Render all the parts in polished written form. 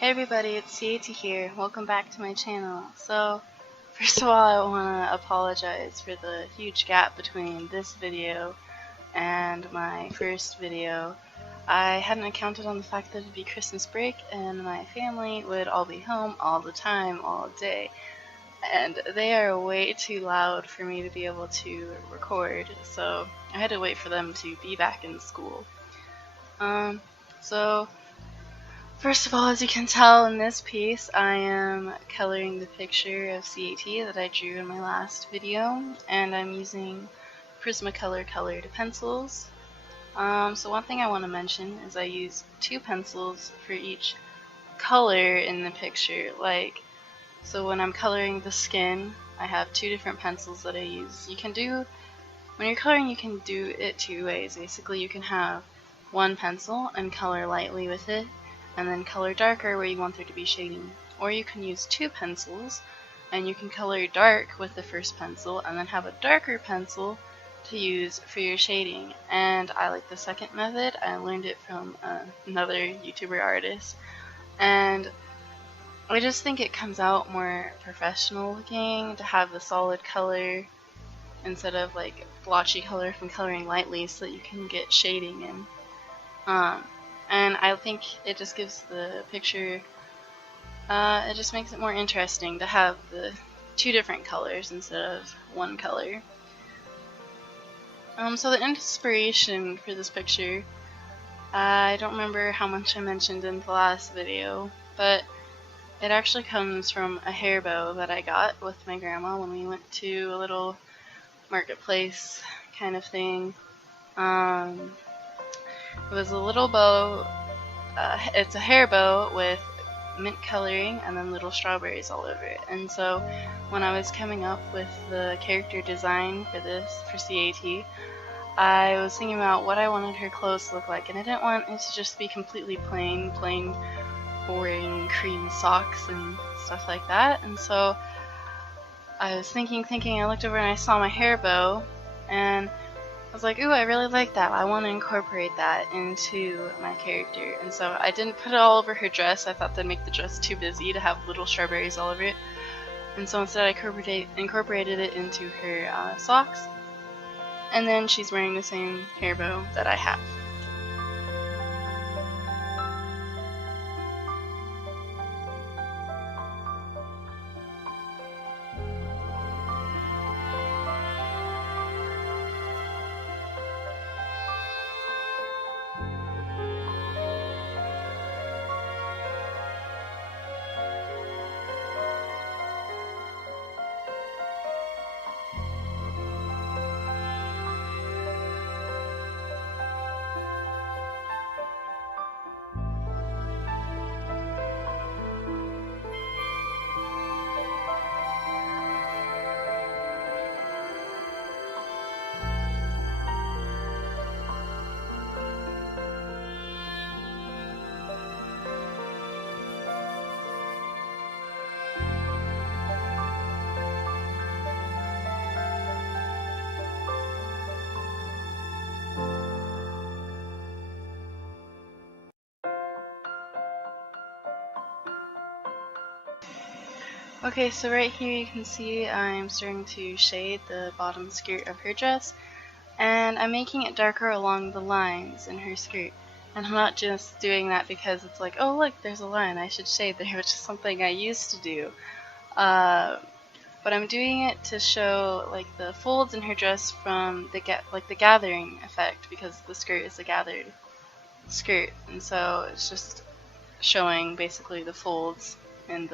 Hey everybody, it's Sieaety here. Welcome back to my channel. So, first of all, I want to apologize for the huge gap between this video and my first video. I hadn't accounted on the fact that it'd be Christmas break and my family would all be home all the time, all day. And they are way too loud for me to be able to record, so I had to wait for them to be back in school. First of all, as you can tell in this piece, I am coloring the picture of Sieaety that I drew in my last video, and I'm using Prismacolor colored pencils. So one thing I want to mention is I use two pencils for each color in the picture. So when I'm coloring the skin, I have two different pencils that I use. When you're coloring, you can do it two ways. Basically, you can have one pencil and color lightly with it, and then color darker where you want there to be shading. Or you can use two pencils and you can color dark with the first pencil and then have a darker pencil to use for your shading. And I like the second method. I learned it from another YouTuber artist, and I just think it comes out more professional looking to have the solid color instead of like blotchy color from coloring lightly, so that you can get shading in. And I think it just gives the picture, it just makes it more interesting to have the two different colors instead of one color. So the inspiration for this picture, I don't remember how much I mentioned in the last video, but it actually comes from a hair bow that I got with my grandma when we went to a little marketplace kind of thing. It was a little bow, it's a hair bow with mint coloring and then little strawberries all over it. And so when I was coming up with the character design for Sieaety, I was thinking about what I wanted her clothes to look like, and I didn't want it to just be completely plain, boring cream socks and stuff like that. And so I was thinking, I looked over and I saw my hair bow, and I was like, ooh, I really like that. I want to incorporate that into my character. And so I didn't put it all over her dress. I thought that'd make the dress too busy to have little strawberries all over it. And so instead I incorporated it into her socks. And then she's wearing the same hair bow that I have. Okay, so right here you can see I'm starting to shade the bottom skirt of her dress, and I'm making it darker along the lines in her skirt. And I'm not just doing that because it's like, oh look, there's a line, I should shade there, which is something I used to do. But I'm doing it to show like the folds in her dress from the gathering effect, because the skirt is a gathered skirt, and so it's just showing basically the folds in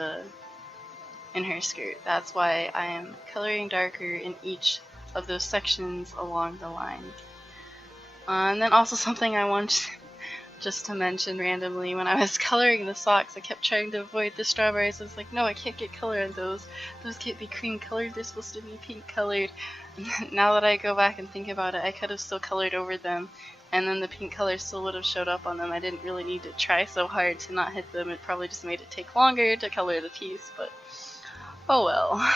her skirt. That's why I am coloring darker in each of those sections along the line. And then also something I want just to mention randomly, when I was coloring the socks, I kept trying to avoid the strawberries. I was like, no, I can't get color on those. Those can't be cream colored, they're supposed to be pink colored. And now that I go back and think about it, I could have still colored over them, and then the pink color still would have showed up on them. I didn't really need to try so hard to not hit them. It probably just made it take longer to color the piece, but oh well.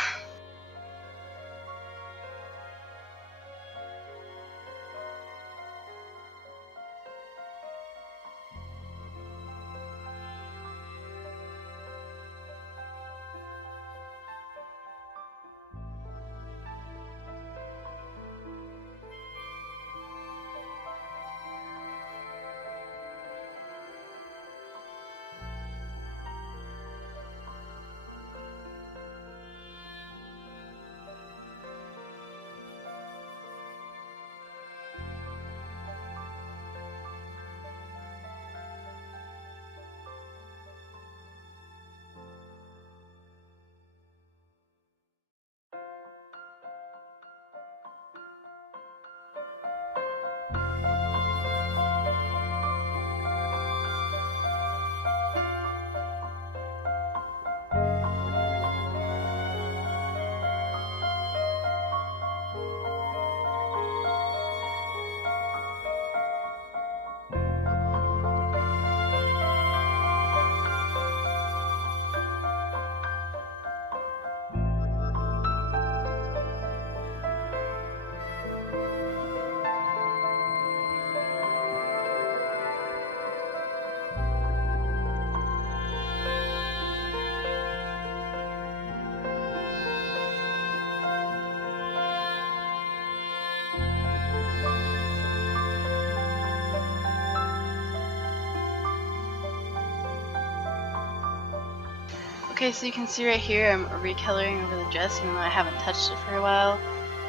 Okay, so you can see right here I'm recoloring over the dress even though I haven't touched it for a while,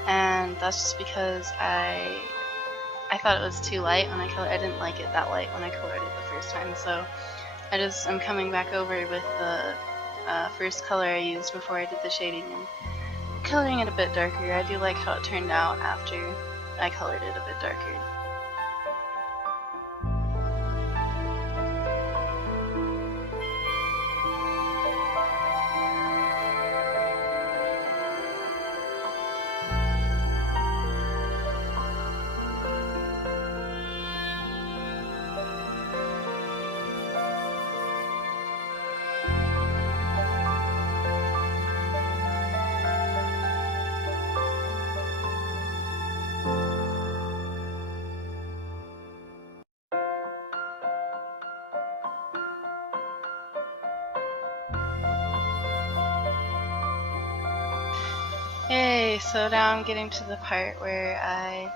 and that's just because I thought it was too light when I colored. I didn't like it that light when I colored it the first time, so I'm coming back over with the first color I used before I did the shading and coloring it a bit darker. I do like how it turned out after I colored it a bit darker. Yay, so now I'm getting to the part where I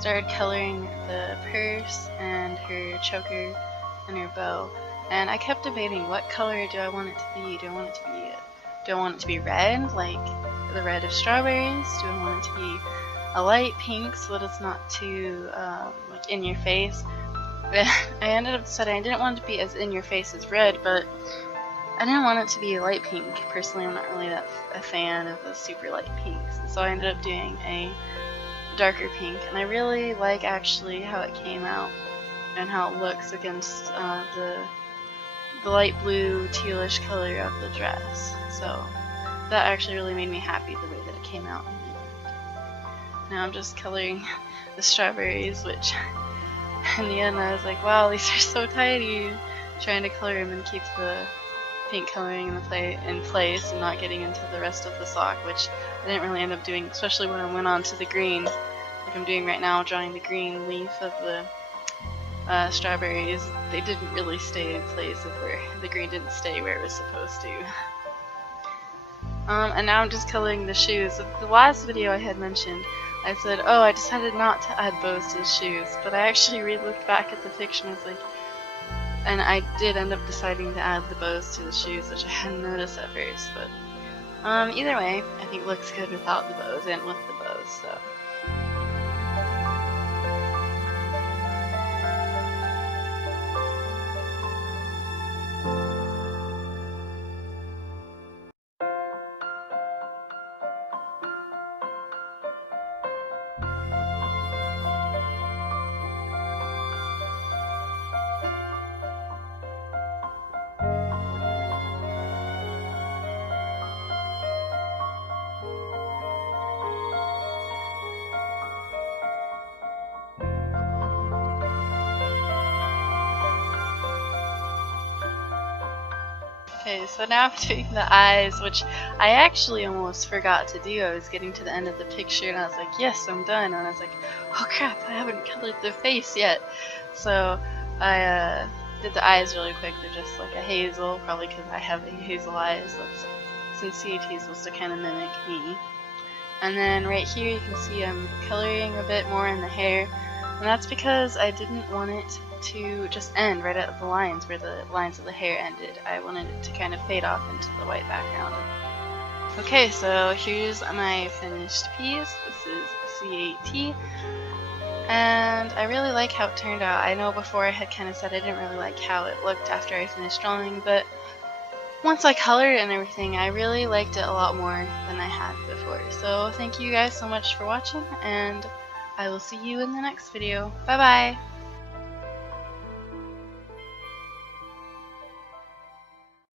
started coloring the purse and her choker and her bow, and I kept debating what color do I want it to be. Do I want it to be red, like the red of strawberries? Do I want it to be a light pink so that it's not too like in your face? I ended up deciding I didn't want it to be as in your face as red, but I didn't want it to be light pink. Personally, I'm not really a fan of the super light pinks, so I ended up doing a darker pink, and I really like actually how it came out and how it looks against the light blue tealish color of the dress. So that actually really made me happy the way that it came out. Now I'm just coloring the strawberries, which in the end I was like, wow, these are so tiny. Trying to color them and keep the pink coloring in place and not getting into the rest of the sock, which I didn't really end up doing, especially when I went on to the green, like I'm doing right now, drawing the green leaf of the strawberries. They didn't really stay in place of where the green didn't stay where it was supposed to. And now I'm just coloring the shoes. The last video I had mentioned, I said, oh, I decided not to add bows to the shoes, but I actually re-looked back at the picture and I was like, and I did end up deciding to add the bows to the shoes, which I hadn't noticed at first, but either way, I think it looks good without the bows and with the bows, so. Okay, so now I'm doing the eyes, which I actually almost forgot to do. I was getting to the end of the picture and I was like, yes, I'm done. And I was like, oh crap, I haven't colored the face yet. So I did the eyes really quick. They're just like a hazel, probably because I have hazel eyes. Since Sieaety is supposed to kind of mimic me. And then right here you can see I'm coloring a bit more in the hair. And that's because I didn't want it to just end right at the lines where the lines of the hair ended. I wanted it to kind of fade off into the white background. Okay, so here's my finished piece. This is Sieaety. And I really like how it turned out. I know before I had kind of said I didn't really like how it looked after I finished drawing, but once I colored it and everything, I really liked it a lot more than I had before. So thank you guys so much for watching, and I will see you in the next video. Bye bye!